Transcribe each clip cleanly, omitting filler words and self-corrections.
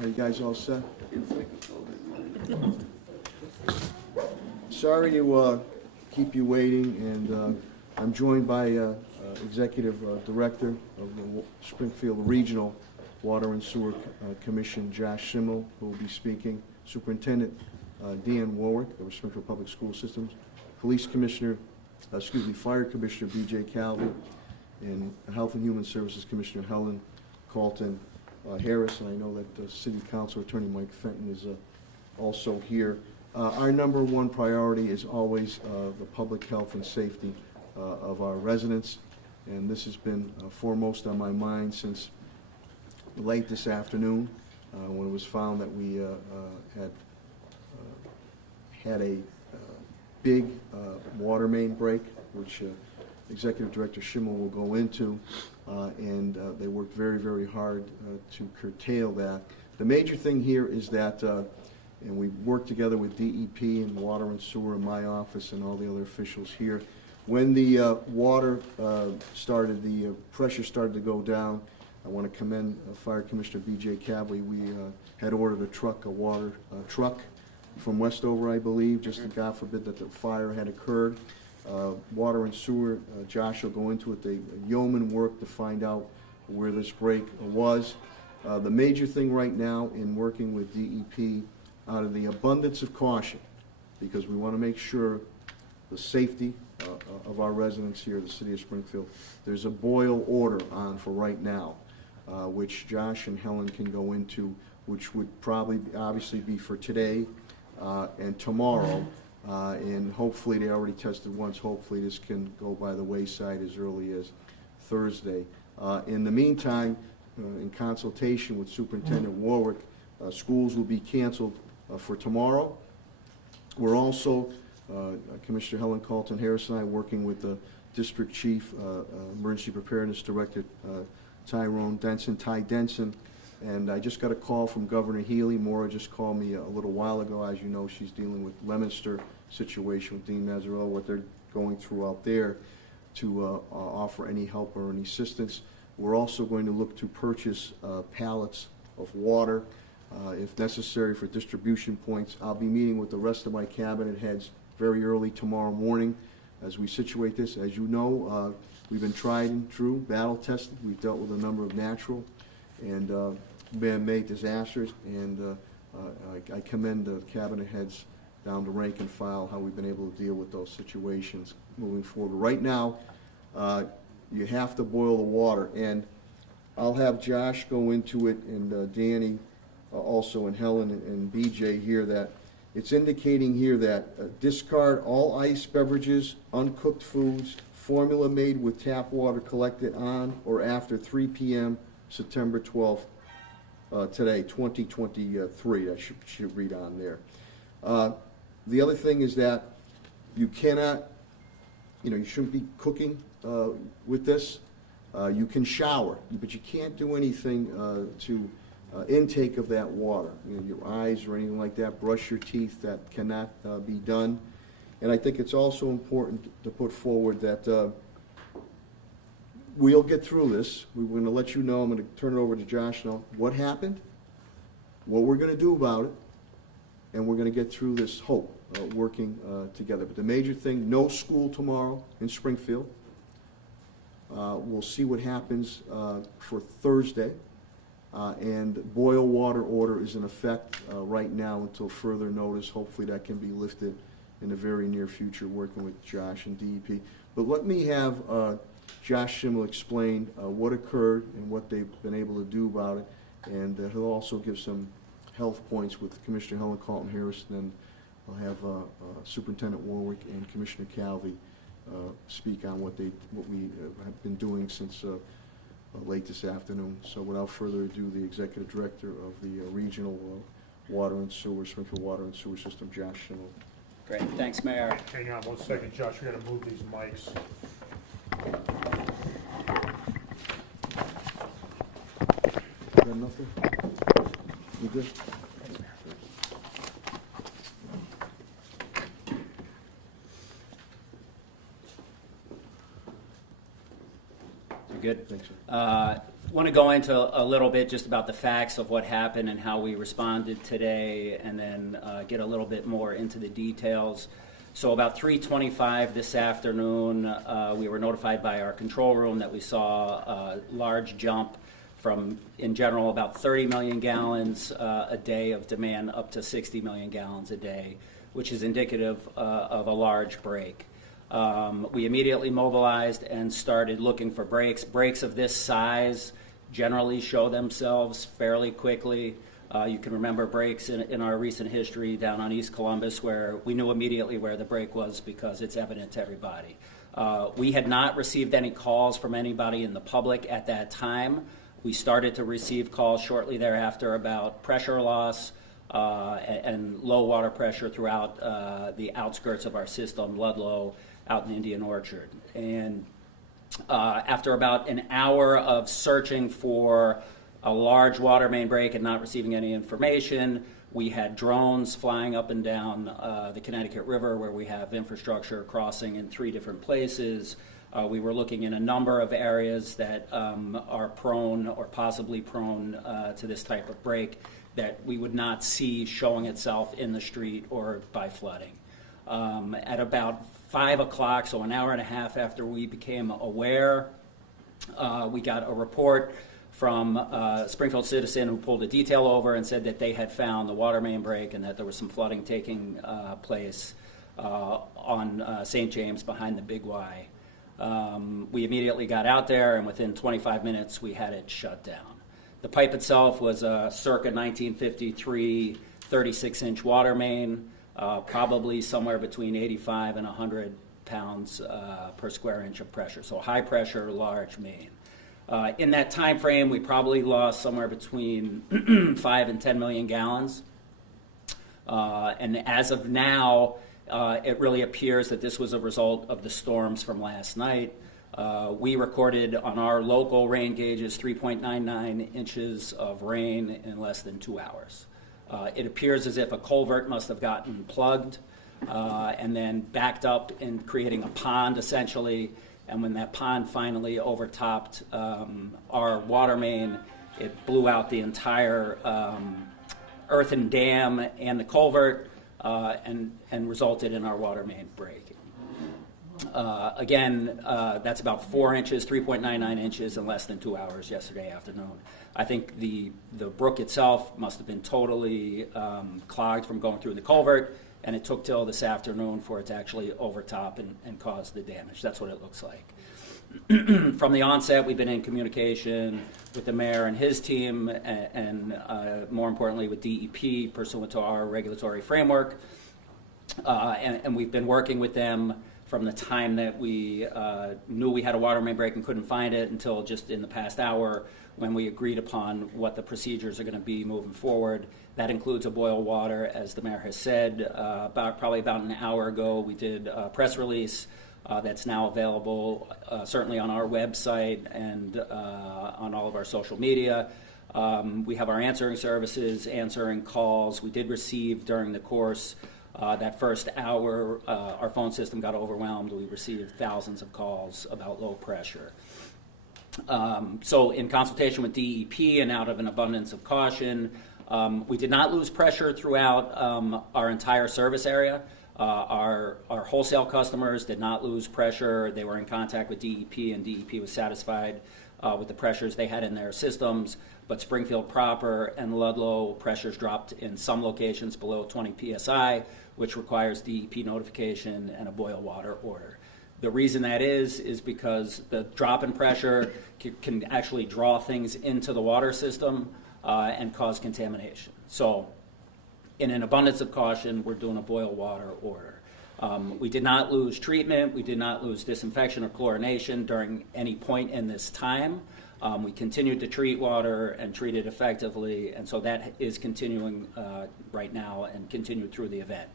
Are you guys all set? Sorry to keep you waiting, and I'm joined by Executive Director of the Springfield Regional Water and Sewer Commission, Josh Schimmel, who will be speaking, Superintendent Dan Warwick of the Springfield Public School Systems, Police Commissioner, Fire Commissioner B.J. Calvi, and Health and Human Services Commissioner Helen Carlton Harris, and I know that City Council Attorney Mike Fenton is also here. Our number one priority is always the public health and safety of our residents, and this has been foremost on my mind since late this afternoon when it was found that we had a big water main break, which Executive Director Schimmel will go into, and they worked very, very hard to curtail that. The major thing here is that, and we worked together with DEP and Water and Sewer in my office and all the other officials here. When the water started, the pressure started to go down, I want to commend Fire Commissioner B.J. Calvi. We had ordered a water truck from Westover, I believe, just to God forbid that the fire had occurred. Water and Sewer, Josh will go into it. The yeoman work to find out where this break was. The major thing right now in working with DEP, out of the abundance of caution, because we want to make sure the safety of our residents here in the city of Springfield, there's a boil order on for right now, which Josh and Helen can go into, which would probably obviously be for today and tomorrow. And hopefully, they already tested once, hopefully this can go by the wayside as early as Thursday. In the meantime, in consultation with Superintendent Warwick, schools will be canceled for tomorrow. We're also, Commissioner Helen Carlton Harris and I, working with the District Chief, Emergency Preparedness Director, Ty Denson, and I just got a call from Governor Healy. Maura just called me a little while ago. As you know, she's dealing with Leominster situation with Dean Mazzarella, what they're going through out there, to offer any help or any assistance. We're also going to look to purchase pallets of water, if necessary, for distribution points. I'll be meeting with the rest of my cabinet heads very early tomorrow morning as we situate this. As you know, we've been tried and true, battle tested. We've dealt with a number of natural and man-made disasters, and I commend the cabinet heads down to rank and file how we've been able to deal with those situations moving forward. Right now, you have to boil the water, and I'll have Josh go into it, and Danny also, and Helen and BJ here, that it's indicating here that discard all ice beverages, uncooked foods, formula made with tap water collected on or after 3 p.m. September 12th, today, 2023. That should read on there. The other thing is that you cannot, you shouldn't be cooking with this. You can shower, but you can't do anything to intake of that water. Your eyes or anything like that, brush your teeth, that cannot be done. And I think it's also important to put forward that we'll get through this. We're going to let you know. I'm going to turn it over to Josh now. What happened, what we're going to do about it, and we're going to get through this hope, working together. But the major thing, no school tomorrow in Springfield. We'll see what happens for Thursday. And boil water order is in effect right now until further notice. Hopefully that can be lifted in the very near future, working with Josh and DEP. But let me have Josh Schimmel explain what occurred and what they've been able to do about it, and he'll also give some health points with Commissioner Helen Carlton Harris, and then I'll have Superintendent Warwick and Commissioner Calvi speak on what we have been doing since late this afternoon. So without further ado, the Executive Director of the Regional Water and Sewer, Springfield Water and Sewer System, Josh Schimmel. Great, thanks, Mayor. Hang on 1 second, Josh, we gotta move these mics. Got nothing? You good? You good? Thanks, sir. want to go into a little bit just about the facts of what happened and how we responded today, and then get a little bit more into the details. So about 3:25 this afternoon, we were notified by our control room that we saw a large jump from, in general, about 30 million gallons a day of demand up to 60 million gallons a day, which is indicative of a large break. We immediately mobilized and started looking for breaks. Breaks of this size generally show themselves fairly quickly. You can remember breaks in our recent history down on East Columbus where we knew immediately where the break was because it's evident to everybody. We had not received any calls from anybody in the public at that time. We started to receive calls shortly thereafter about pressure loss and low water pressure throughout the outskirts of our system, Ludlow, out in Indian Orchard. And after about an hour of searching for a large water main break and not receiving any information, we had drones flying up and down the Connecticut River where we have infrastructure crossing in 3 different places. We were looking in a number of areas that are prone or possibly prone to this type of break that we would not see showing itself in the street or by flooding. At about 5 o'clock, so an hour and a half after we became aware, we got a report from a Springfield citizen who pulled a detail over and said that they had found the water main break and that there was some flooding taking place on St. James behind the Big Y. We immediately got out there, and within 25 minutes we had it shut down. The pipe itself was a circa 1953 36-inch water main, probably somewhere between 85 and 100 pounds per square inch of pressure, so high pressure, large main. In that time frame, we probably lost somewhere between 5 and 10 million gallons. And as of now, it really appears that this was a result of the storms from last night. We recorded on our local rain gauges 3.99 inches of rain in less than 2 hours. It appears as if a culvert must have gotten plugged and then backed up in creating a pond, essentially. And when that pond finally overtopped our water main, it blew out the entire earthen dam and the culvert and resulted in our water main breaking. Again, that's about 4 inches, 3.99 inches in less than 2 hours yesterday afternoon. I think the brook itself must have been totally clogged from going through the culvert, and it took till this afternoon for it to actually overtop and cause the damage. That's what it looks like. From the onset, we've been in communication with the mayor and his team, and more importantly with DEP pursuant to our regulatory framework. And we've been working with them from the time that we knew we had a water main break and couldn't find it until just in the past hour when we agreed upon what the procedures are going to be moving forward. That includes a boil water, as the mayor has said. Probably about an hour ago, we did a press release that's now available certainly on our website and on all of our social media. We have our answering services, answering calls. We did receive during the course that first hour, our phone system got overwhelmed. We received thousands of calls about low pressure. So in consultation with DEP and out of an abundance of caution, we did not lose pressure throughout our entire service area. Our wholesale customers did not lose pressure. They were in contact with DEP, and DEP was satisfied with the pressures they had in their systems. But Springfield proper and Ludlow pressures dropped in some locations below 20 psi, which requires DEP notification and a boil water order. The reason that is because the drop in pressure can actually draw things into the water system and cause contamination. So in an abundance of caution, we're doing a boil water order. We did not lose treatment. We did not lose disinfection or chlorination during any point in this time. We continued to treat water and treat it effectively, and so that is continuing right now and continued through the event.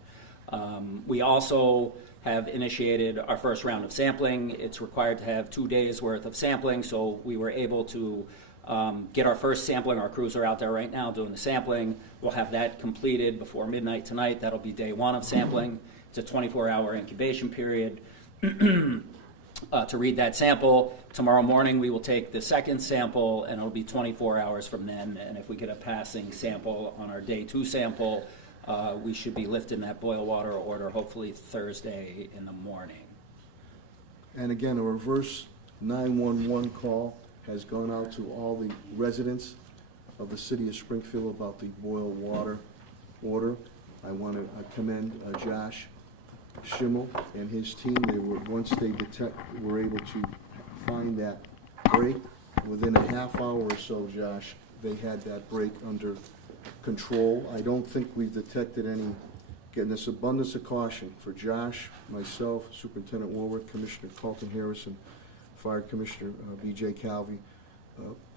We also have initiated our first round of sampling. It's required to have 2 days worth of sampling, so we were able to get our first sampling. Our crews are out there right now doing the sampling. We'll have that completed before midnight tonight. That'll be day 1 of sampling. It's a 24-hour incubation period. to read that sample. Tomorrow morning we will take the second sample, and it'll be 24 hours from then. And if we get a passing sample on our day 2 sample, we should be lifting that boil water order hopefully Thursday in the morning. And again, a reverse 911 call has gone out to all the residents of the city of Springfield about the boil water order. I want to commend Josh Schimmel and his team. They were, once they were able to find that break, within a half hour or so, Josh, they had that break under control. I don't think we've detected any, again, this abundance of caution for Josh, myself, Superintendent Warwick, Commissioner Carlton Harrison, Fire Commissioner B.J. Calvey,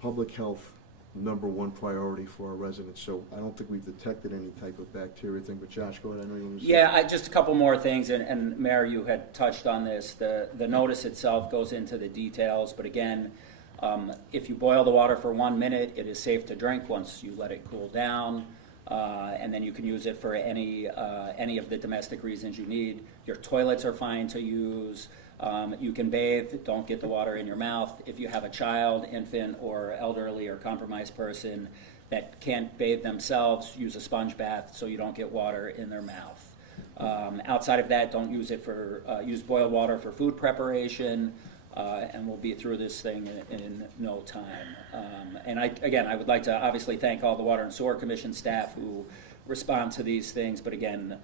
public health, #1 priority for our residents. So I don't think we've detected any type of bacteria thing. But Josh, go ahead. I know you want to say. Yeah, just a couple more things, and Mayor, you had touched on this. The notice itself goes into the details, but again, if you boil the water for 1 minute, it is safe to drink once you let it cool down, and then you can use it for any of the domestic reasons you need. Your toilets are fine to use. You can bathe, don't get the water in your mouth. If you have a child, infant, or elderly or compromised person that can't bathe themselves, use a sponge bath so you don't get water in their mouth. Outside of that, don't use it for, use boiled water for food preparation, and we'll be through this thing in no time. And I would like to obviously thank all the Water and Sewer Commission staff who respond to these things, but again,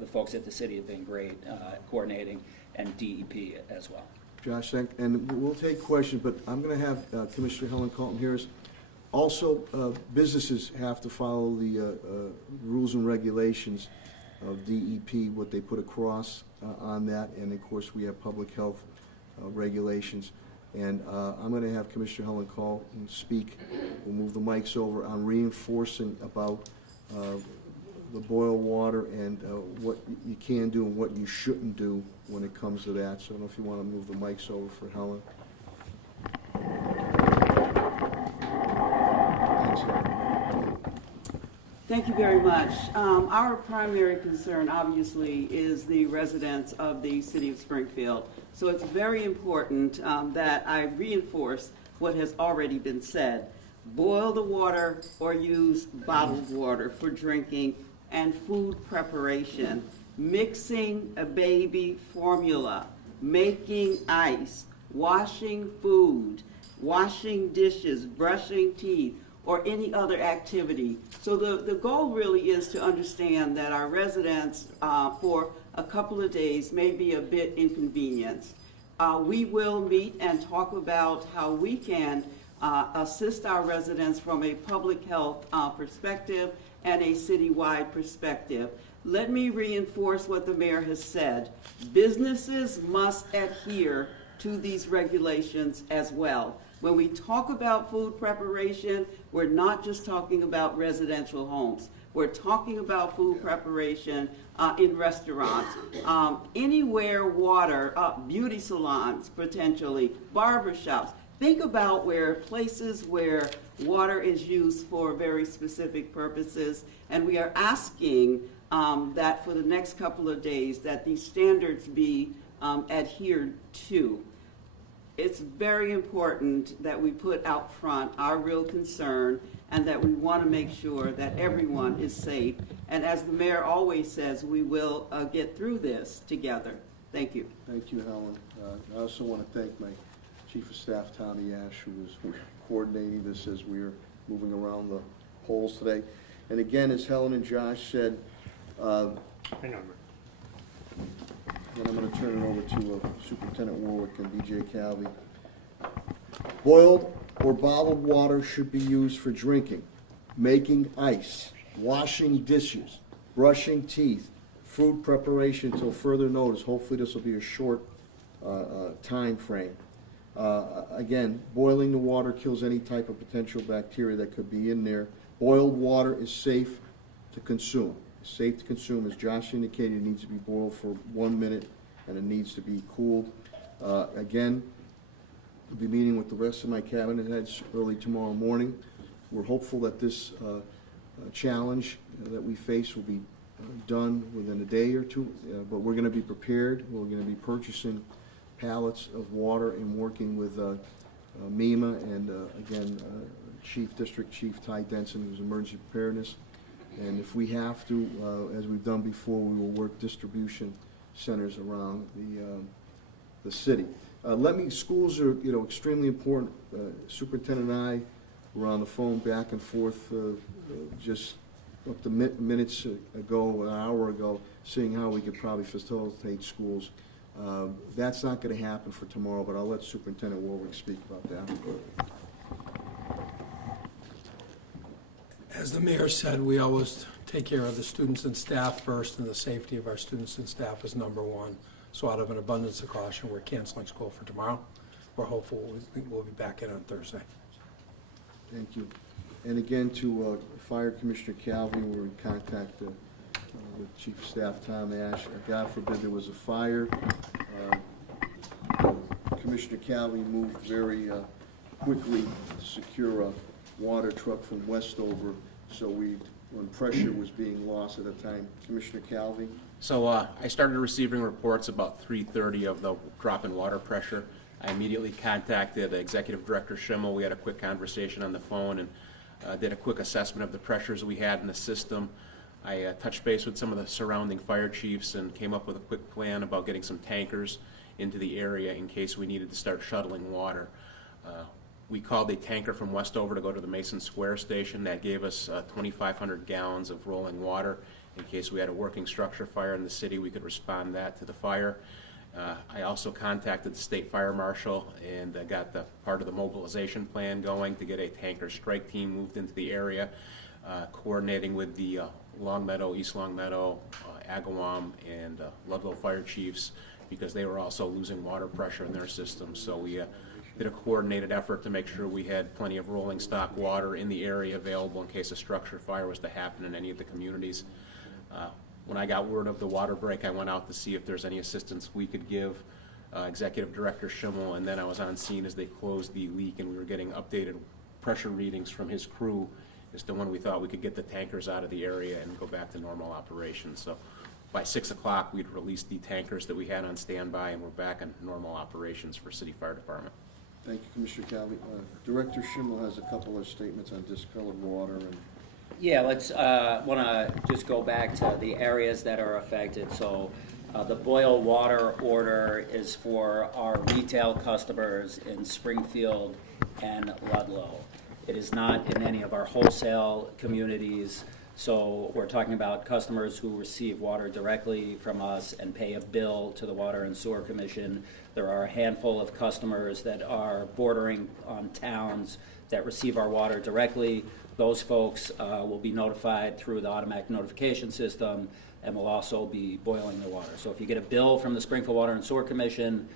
the folks at the city have been great coordinating, and DEP as well. Josh, and we'll take questions, but I'm going to have Commissioner Helen Carlton Harris. Also, businesses have to follow the rules and regulations of DEP, what they put across on that, and of course we have public health regulations. And I'm going to have Commissioner Helen Carlton speak. We'll move the mics over on reinforcing about the boiled water and what you can do and what you shouldn't do when it comes to that. So I don't know if you want to move the mics over for Helen. Thank you very much. Our primary concern, obviously, is the residents of the city of Springfield. So it's very important that I reinforce what has already been said. Boil the water or use bottled water for drinking and food preparation. Mixing a baby formula, making ice, washing food, washing dishes, brushing teeth, or any other activity. So the goal really is to understand that our residents for a couple of days may be a bit inconvenienced. We will meet and talk about how we can assist our residents from a public health perspective and a citywide perspective. Let me reinforce what the mayor has said. Businesses must adhere to these regulations as well. When we talk about food preparation, we're not just talking about residential homes. We're talking about food preparation in restaurants, anywhere water, beauty salons potentially, barbershops. Think about where places where water is used for very specific purposes, and we are asking that for the next couple of days that these standards be adhered to. It's very important that we put out front our real concern and that we want to make sure that everyone is safe. And as the mayor always says, we will get through this together. Thank you. Thank you, Helen. I also want to thank my Chief of Staff, Tommy Ash, who was coordinating this as we were moving around the polls today. And again, as Helen and Josh said, Hang on. then I'm going to turn it over to Superintendent Warwick and B.J. Calvey. Boiled or bottled water should be used for drinking, making ice, washing dishes, brushing teeth, food preparation until further notice. Hopefully this will be a short time frame. Again, boiling the water kills any type of potential bacteria that could be in there. Boiled water is safe to consume. It's safe to consume, as Josh indicated, it needs to be boiled for 1 minute and it needs to be cooled. Again, I'll be meeting with the rest of my cabinet heads early tomorrow morning. We're hopeful that this challenge that we face will be done within a day or two, but we're going to be prepared. We're going to be purchasing pallets of water and working with MEMA and, again, District Chief Ty Denson, who's emergency preparedness. And if we have to, as we've done before, we will work distribution centers around the city. Schools are, extremely important. Superintendent and I were on the phone back and forth just up to minutes ago, an hour ago, seeing how we could probably facilitate schools. That's not going to happen for tomorrow, but I'll let Superintendent Warwick speak about that. As the mayor said, we always take care of the students and staff first, and the safety of our students and staff is number one. So out of an abundance of caution, we're canceling school for tomorrow. We're hopeful we'll be back in on Thursday. Thank you. And again, to Fire Commissioner Calvi, we're in contact with Chief of Staff Tom Ash. God forbid there was a fire. Commissioner Calvi moved very quickly to secure a water truck from Westover, so when pressure was being lost at the time. Commissioner Calvi? So I started receiving reports about 3:30 of the drop in water pressure. I immediately contacted Executive Director Schimmel. We had a quick conversation on the phone and did a quick assessment of the pressures we had in the system. I touched base with some of the surrounding fire chiefs and came up with a quick plan about getting some tankers into the area in case we needed to start shuttling water. We called a tanker from Westover to go to the Mason Square station. That gave us 2,500 gallons of rolling water. In case we had a working structure fire in the city, we could respond that to the fire. I also contacted the state fire marshal and got the part of the mobilization plan going to get a tanker strike team moved into the area, coordinating with the Longmeadow, East Longmeadow, Agawam, and Ludlow fire chiefs, because they were also losing water pressure in their system. So we did a coordinated effort to make sure we had plenty of rolling stock water in the area available in case a structure fire was to happen in any of the communities. When I got word of the water break, I went out to see if there's any assistance we could give Executive Director Schimmel, and then I was on scene as they closed the leak, and we were getting updated pressure readings from his crew as to when we thought we could get the tankers out of the area and go back to normal operations. So by 6 o'clock, we'd released the tankers that we had on standby, and we're back in normal operations for City Fire Department. Thank you, Commissioner Calvi. Director Schimmel has a couple of statements on discolored water. And Yeah, let's want to just go back to the areas that are affected. So the boil water order is for our retail customers in Springfield and Ludlow. It is not in any of our wholesale communities. So we're talking about customers who receive water directly from us and pay a bill to the Water and Sewer Commission. There are a handful of customers that are bordering on towns that receive our water directly. Those folks will be notified through the automatic notification system and will also be boiling their water. So if you get a bill from the Springfield Water and Sewer Commission,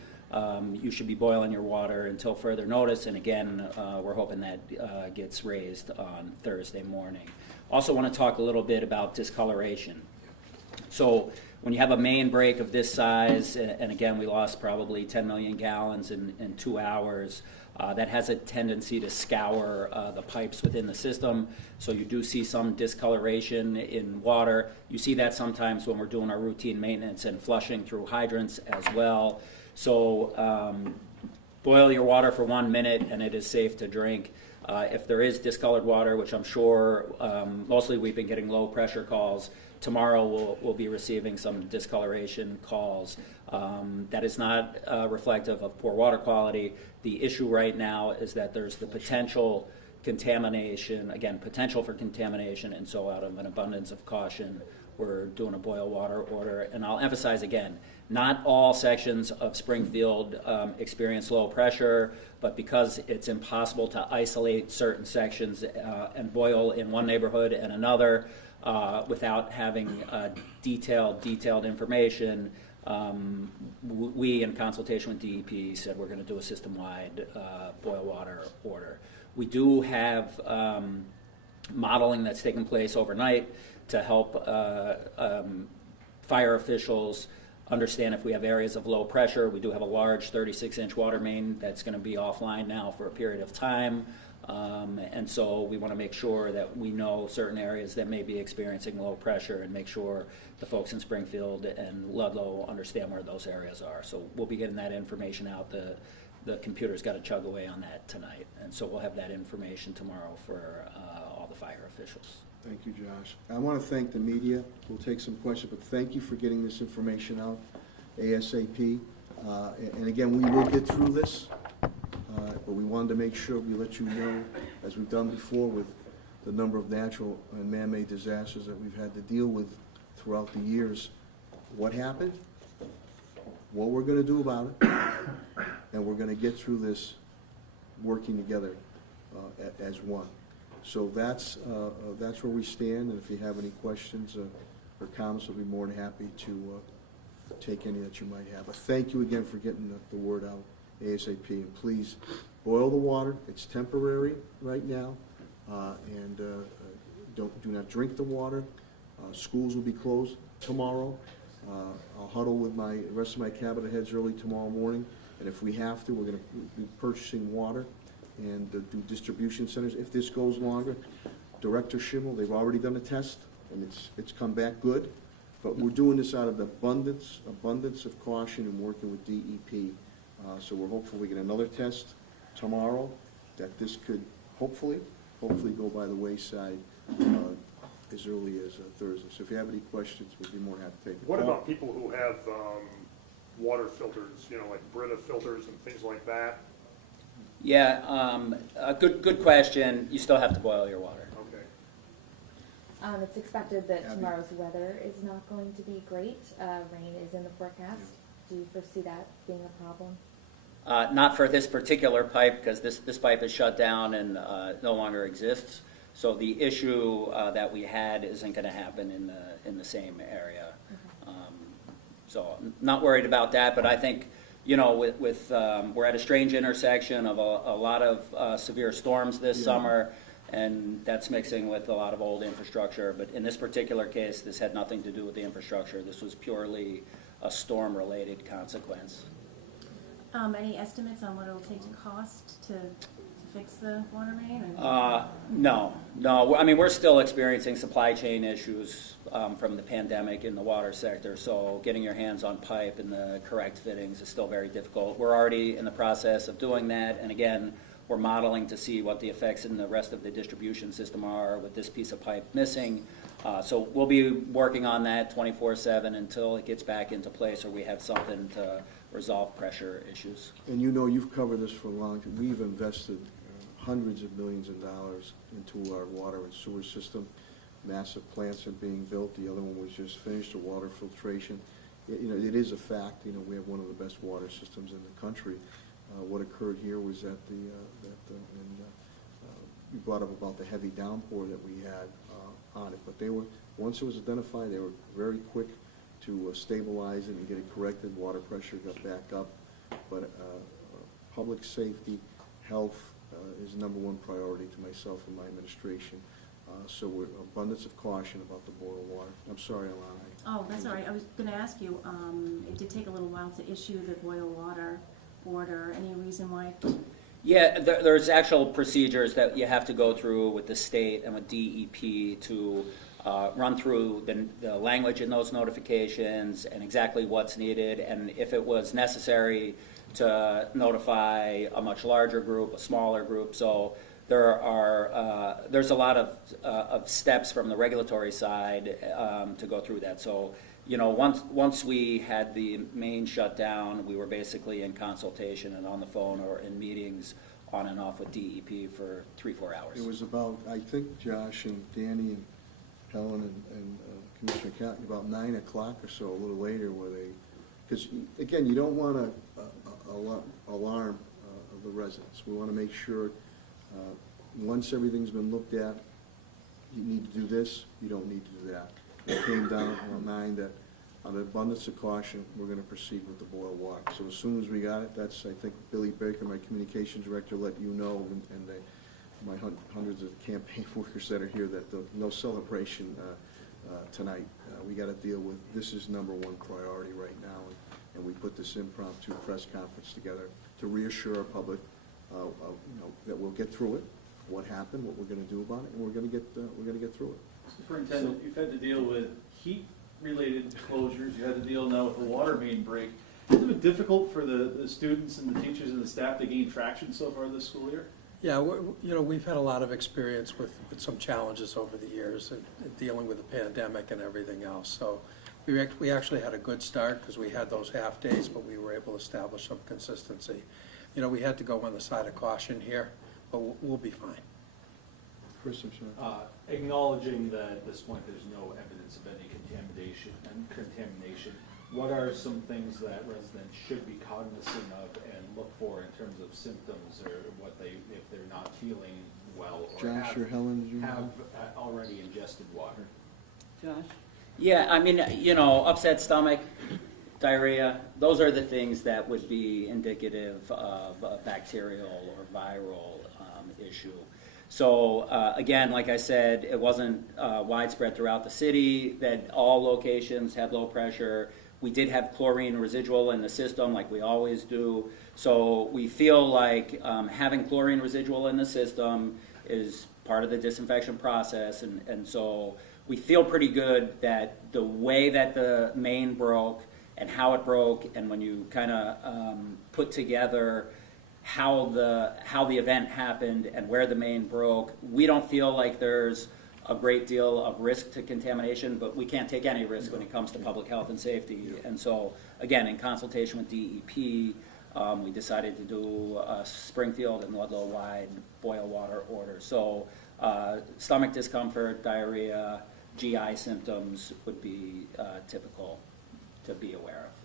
you should be boiling your water until further notice. And again, we're hoping that gets raised on Thursday morning. Also want to talk a little bit about discoloration. So when you have a main break of this size, and again, we lost probably 10 million gallons in 2 hours, that has a tendency to scour the pipes within the system. So you do see some discoloration in water. You see that sometimes when we're doing our routine maintenance and flushing through hydrants as well. So boil your water for 1 minute and it is safe to drink. If there is discolored water, which I'm sure mostly we've been getting low pressure calls, tomorrow we'll be receiving some discoloration calls. That is not reflective of poor water quality. The issue right now is that there's the potential contamination, again, potential for contamination, and so out of an abundance of caution, we're doing a boil water order. And I'll emphasize again, not all sections of Springfield experience low pressure, but because it's impossible to isolate certain sections and boil in one neighborhood and another without having detailed information, we, in consultation with DEP, said we're going to do a system-wide boil water order. We do have modeling that's taking place overnight to help fire officials understand if we have areas of low pressure. We do have a large 36-inch water main that's going to be offline now for a period of time. And so we want to make sure that we know certain areas that may be experiencing low pressure and make sure the folks in Springfield and Ludlow understand where those areas are. So we'll be getting that information out. The computer's got to chug away on that tonight. And so we'll have that information tomorrow for all the fire officials. Thank you, Josh. I want to thank the media. We'll take some questions, but thank you for getting this information out ASAP. And again, we will get through this, but we wanted to make sure we let you know, as we've done before with the number of natural and man-made disasters that we've had to deal with throughout the years, what happened, what we're going to do about it, and we're going to get through this working together as one. So that's where we stand, and if you have any questions or comments, we'll be more than happy to take any that you might have. But thank you again for getting the word out ASAP, and please boil the water. It's temporary right now, and do not drink the water. Schools will be closed tomorrow. I'll huddle with the rest of my cabinet heads early tomorrow morning, and if we have to, we're going to be purchasing water and do distribution centers. If this goes longer, Director Schimmel, they've already done a test, and it's come back good. But we're doing this out of abundance of caution and working with DEP. So we're hopeful we get another test tomorrow, that this could hopefully go by the wayside as early as Thursday. So if you have any questions, we'd be more than happy to take them. What about people who have water filters, like Brita filters and things like that? Yeah, a good question. You still have to boil your water. Okay. It's expected that Abby? tomorrow's weather is not going to be great. Rain is in the forecast. Do you foresee that being a problem? Not for this particular pipe, because this pipe is shut down and no longer exists. So the issue that we had isn't going to happen in the same area. Okay. So I'm not worried about that, but I think, with we're at a strange intersection of a lot of severe storms this summer, and that's mixing with a lot of old infrastructure. But in this particular case, this had nothing to do with the infrastructure. This was purely a storm-related consequence. Any estimates on what it'll take to cost to fix the water main? Or? No. I mean, we're still experiencing supply chain issues from the pandemic in the water sector, so getting your hands on pipe and the correct fittings is still very difficult. We're already in the process of doing that, and again, we're modeling to see what the effects in the rest of the distribution system are with this piece of pipe missing. So we'll be working on that 24/7 until it gets back into place or we have something to resolve pressure issues. And you've covered this for a long time. We've invested hundreds of millions of dollars into our water and sewer system. Massive plants are being built. The other one was just finished, the water filtration. It is a fact. We have one of the best water systems in the country. What occurred here was that you brought up about the heavy downpour that we had on it, but once it was identified, they were very quick to stabilize it and get it corrected. Water pressure got back up, but public safety, health is number one priority to myself and my administration. So we're abundance of caution about the boiled water. I'm sorry, Alana. Oh, that's all right. I was going to ask you, it did take a little while to issue the boil water order. Any reason why? Yeah, there's actual procedures that you have to go through with the state and with DEP to run through the language in those notifications and exactly what's needed, and if it was necessary to notify a much larger group, a smaller group. So there's a lot of steps from the regulatory side to go through that. So once we had the main shut down, we were basically in consultation and on the phone or in meetings on and off with DEP for 3-4 hours. It was about, I think, Josh and Danny and Helen and Commissioner Catton, about 9 o'clock or so, a little later, where because again, you don't want to alarm the residents. We want to make sure once everything's been looked at, you need to do this, you don't need to do that. It came down at 9 that on the abundance of caution, we're going to proceed with the boil water. So as soon as we got it, I think Billy Baker, my communications director, let you know, and my hundreds of campaign workers that are here, that no celebration tonight. We got to deal with, this is number one priority right now, and we put this impromptu press conference together to reassure our public that we'll get through it. what happened, what we're going to do about it, and we're going to get through it. Superintendent, you've had to deal with heat-related closures, you had to deal now with a water main break. Has it been difficult for the students and the teachers and the staff to gain traction so far this school year? Yeah, we've had a lot of experience with some challenges over the years and dealing with the pandemic and everything else. So we actually had a good start because we had those half days, but we were able to establish some consistency. We had to go on the side of caution here, but we'll be fine. Chris, I'm sorry. Acknowledging that at this point there's no evidence of any contamination, what are some things that residents should be cognizant of and look for in terms of symptoms, or if they're not feeling well or Josh or Helen? have already ingested water? Josh? Yeah, I mean, upset stomach, diarrhea, those are the things that would be indicative of a bacterial or viral issue. So again, like I said, it wasn't widespread throughout the city, that all locations had low pressure. We did have chlorine residual in the system like we always do. So we feel like having chlorine residual in the system is part of the disinfection process. And so we feel pretty good that the way that the main broke and how it broke, and when you kind of put together how the event happened and where the main broke, we don't feel like there's a great deal of risk to contamination, but we can't take any risk when it comes to public health and safety. And so, again, in consultation with DEP, we decided to do a Springfield and Ludlow-wide boil water order. So stomach discomfort, diarrhea, GI symptoms would be typical to be aware of.